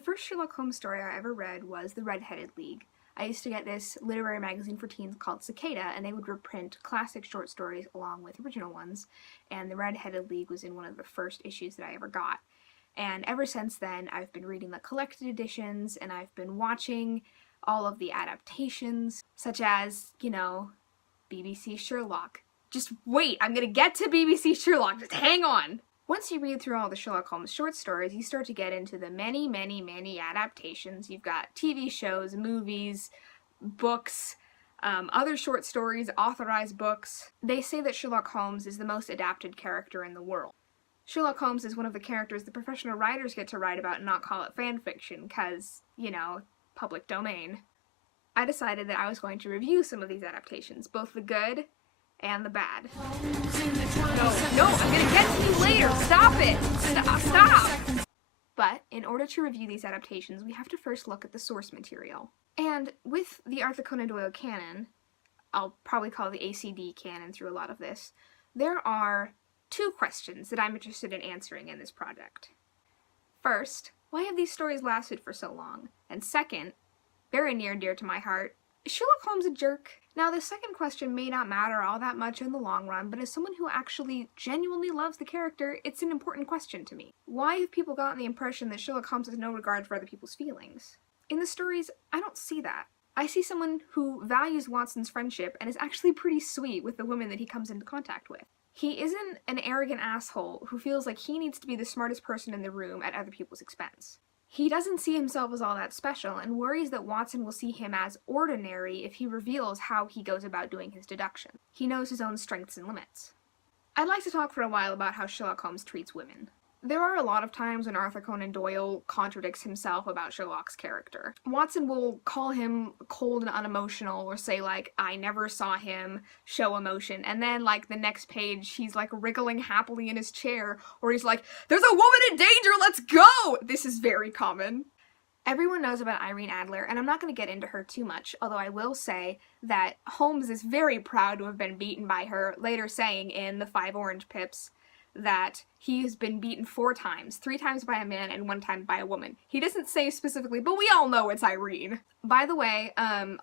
The first Sherlock Holmes story I ever read was The Red-Headed League. I used to get this literary magazine for teens called Cicada, and they would reprint classic short stories along with original ones, and The Red-Headed League was in one of the first issues that I ever got. And ever since then, I've been reading the collected editions, and I've been watching all of the adaptations, such as, BBC Sherlock. Just wait, I'm gonna get to BBC Sherlock, just hang on! Once you read through all the Sherlock Holmes short stories, you start to get into the many, many, many adaptations. You've got TV shows, movies, books, other short stories, authorized books. They say that Sherlock Holmes is the most adapted character in the world. Sherlock Holmes is one of the characters the professional writers get to write about and not call it fanfiction, because, public domain. I decided that I was going to review some of these adaptations, both the good and the bad. No, I'm gonna get to you later! Stop it! Stop! But, in order to review these adaptations, we have to first look at the source material. And with the Arthur Conan Doyle canon, I'll probably call the ACD canon through a lot of this, there are two questions that I'm interested in answering in this project. First, why have these stories lasted for so long? And second, very near and dear to my heart, is Sherlock Holmes a jerk? Now, the second question may not matter all that much in the long run, but as someone who actually genuinely loves the character, it's an important question to me. Why have people gotten the impression that Sherlock Holmes has no regard for other people's feelings? In the stories, I don't see that. I see someone who values Watson's friendship and is actually pretty sweet with the women that he comes into contact with. He isn't an arrogant asshole who feels like he needs to be the smartest person in the room at other people's expense. He doesn't see himself as all that special and worries that Watson will see him as ordinary if he reveals how he goes about doing his deduction. He knows his own strengths and limits. I'd like to talk for a while about how Sherlock Holmes treats women. There are a lot of times when Arthur Conan Doyle contradicts himself about Sherlock's character. Watson will call him cold and unemotional, or say, I never saw him show emotion, and then, the next page, he's, wriggling happily in his chair, or he's like, "There's a woman in danger, let's go!" This is very common. Everyone knows about Irene Adler, and I'm not going to get into her too much, although I will say that Holmes is very proud to have been beaten by her, later saying in The 5 Orange Pips, that he has been beaten 4 times, 3 times by a man and 1 time by a woman. He doesn't say specifically, but we all know it's Irene. By the way,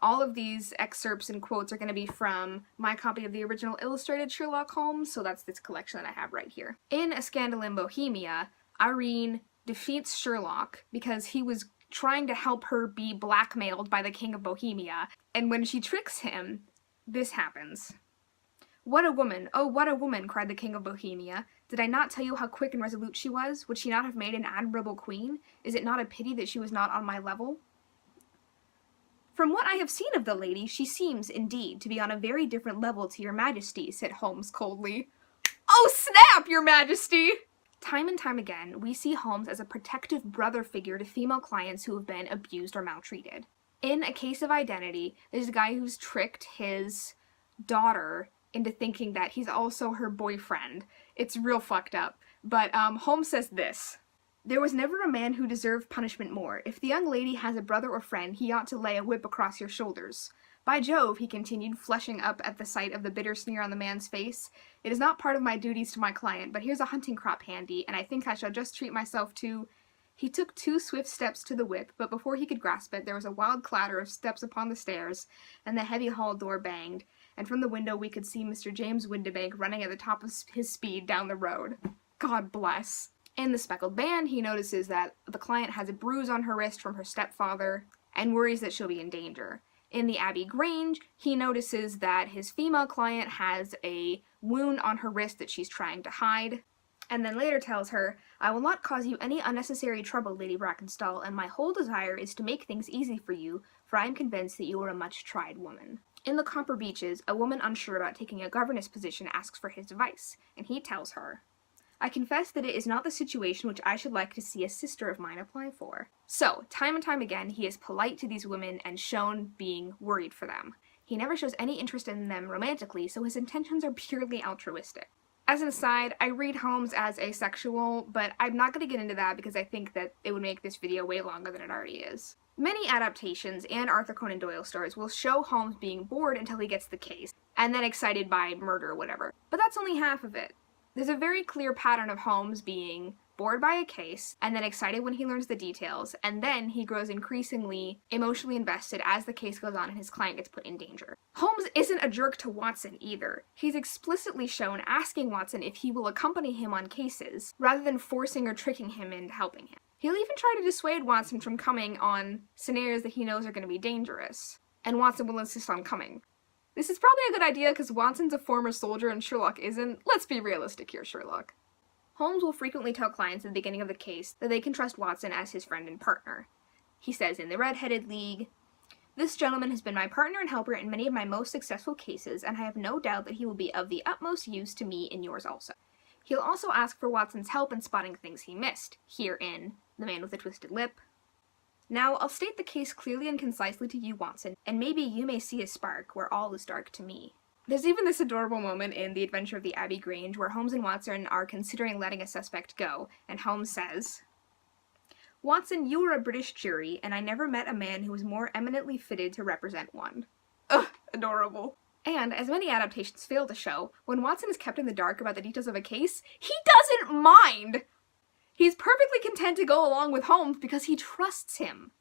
all of these excerpts and quotes are going to be from my copy of the original illustrated Sherlock Holmes, so that's this collection that I have right here. In A Scandal in Bohemia, Irene defeats Sherlock because he was trying to help her be blackmailed by the King of Bohemia, and when she tricks him, this happens. "What a woman! Oh, what a woman!" cried the King of Bohemia. "Did I not tell you how quick and resolute she was? Would she not have made an admirable queen? Is it not a pity that she was not on my level?" "From what I have seen of the lady, she seems, indeed, to be on a very different level to your majesty," said Holmes coldly. "Oh snap, your majesty!" Time and time again, we see Holmes as a protective brother figure to female clients who have been abused or maltreated. In A Case of Identity, there's a guy who's tricked his daughter into thinking that he's also her boyfriend. It's real fucked up. But Holmes says this: "There was never a man who deserved punishment more. If the young lady has a brother or friend, he ought to lay a whip across your shoulders. By Jove," he continued, flushing up at the sight of the bitter sneer on the man's face, "it is not part of my duties to my client, but here's a hunting crop handy, and I think I shall just treat myself to—" He took 2 swift steps to the whip, but before he could grasp it, there was a wild clatter of steps upon the stairs, and the heavy hall door banged, and from the window we could see Mr. James Windibank running at the top of his speed down the road. God bless. In The Speckled Band, he notices that the client has a bruise on her wrist from her stepfather, and worries that she'll be in danger. In The Abbey Grange, he notices that his female client has a wound on her wrist that she's trying to hide, and then later tells her, "I will not cause you any unnecessary trouble, Lady Brackenstall, and my whole desire is to make things easy for you, for I am convinced that you are a much-tried woman." In The Copper Beeches, a woman unsure about taking a governess position asks for his advice, and he tells her, "I confess that it is not the situation which I should like to see a sister of mine apply for." So, time and time again, he is polite to these women and shown being worried for them. He never shows any interest in them romantically, so his intentions are purely altruistic. As an aside, I read Holmes as asexual, but I'm not going to get into that because I think that it would make this video way longer than it already is. Many adaptations and Arthur Conan Doyle stories will show Holmes being bored until he gets the case, and then excited by murder or whatever. But that's only half of it. There's a very clear pattern of Holmes being bored by a case, and then excited when he learns the details, and then he grows increasingly emotionally invested as the case goes on and his client gets put in danger. Holmes isn't a jerk to Watson either. He's explicitly shown asking Watson if he will accompany him on cases, rather than forcing or tricking him into helping him. He'll even try to dissuade Watson from coming on scenarios that he knows are going to be dangerous, and Watson will insist on coming. This is probably a good idea because Watson's a former soldier and Sherlock isn't. Let's be realistic here, Sherlock. Holmes will frequently tell clients at the beginning of the case that they can trust Watson as his friend and partner. He says in The Red-Headed League, "This gentleman has been my partner and helper in many of my most successful cases, and I have no doubt that he will be of the utmost use to me in yours also." He'll also ask for Watson's help in spotting things he missed, here in The Man with the Twisted Lip. "Now, I'll state the case clearly and concisely to you, Watson, and maybe you may see a spark where all is dark to me." There's even this adorable moment in The Adventure of the Abbey Grange where Holmes and Watson are considering letting a suspect go, and Holmes says, "Watson, you are a British jury, and I never met a man who was more eminently fitted to represent one." Ugh, adorable. And, as many adaptations fail to show, when Watson is kept in the dark about the details of a case, he doesn't mind! He's perfectly content to go along with Holmes because he trusts him.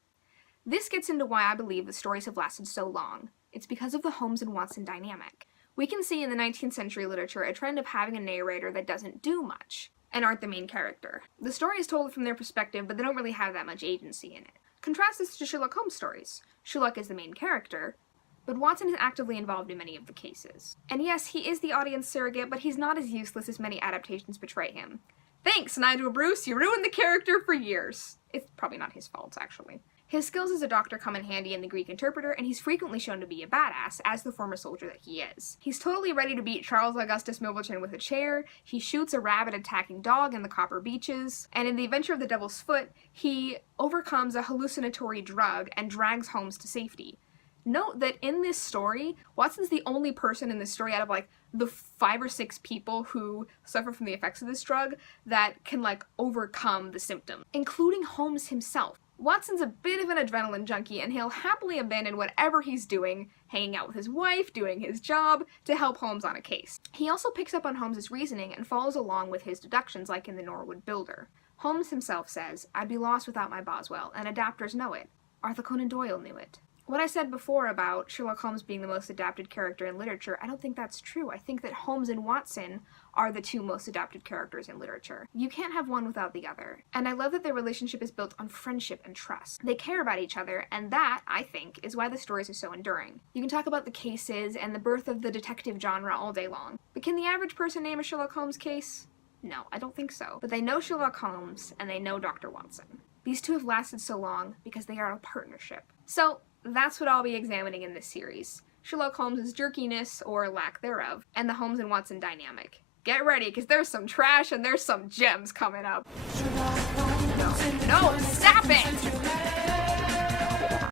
This gets into why I believe the stories have lasted so long. It's because of the Holmes and Watson dynamic. We can see in the 19th century literature a trend of having a narrator that doesn't do much, and aren't the main character. The story is told from their perspective, but they don't really have that much agency in it. Contrast this to Sherlock Holmes stories. Sherlock is the main character, but Watson is actively involved in many of the cases. And yes, he is the audience surrogate, but he's not as useless as many adaptations portray him. Thanks, Nigel Bruce, you ruined the character for years. It's probably not his fault, actually. His skills as a doctor come in handy in The Greek Interpreter, and he's frequently shown to be a badass, as the former soldier that he is. He's totally ready to beat Charles Augustus Milverton with a chair, he shoots a rabid-attacking dog in the Copper Beaches, and in The Adventure of the Devil's Foot, he overcomes a hallucinatory drug and drags Holmes to safety. Note that in this story, Watson's the only person in this story out of, like, the 5 or 6 people who suffer from the effects of this drug that can, like, overcome the symptom, including Holmes himself. Watson's a bit of an adrenaline junkie, and he'll happily abandon whatever he's doing, hanging out with his wife, doing his job, to help Holmes on a case. He also picks up on Holmes' reasoning and follows along with his deductions, like in The Norwood Builder. Holmes himself says, "I'd be lost without my Boswell, and adapters know it. Arthur Conan Doyle knew it." What I said before about Sherlock Holmes being the most adapted character in literature, I don't think that's true. I think that Holmes and Watson are the 2 most adapted characters in literature. You can't have one without the other. And I love that their relationship is built on friendship and trust. They care about each other, and that, I think, is why the stories are so enduring. You can talk about the cases and the birth of the detective genre all day long, but can the average person name a Sherlock Holmes case? No, I don't think so. But they know Sherlock Holmes, and they know Dr. Watson. These 2 have lasted so long because they are a partnership. So, that's what I'll be examining in this series. Sherlock Holmes' jerkiness, or lack thereof, and the Holmes and Watson dynamic. Get ready, because there's some trash and there's some gems coming up. No, stop it!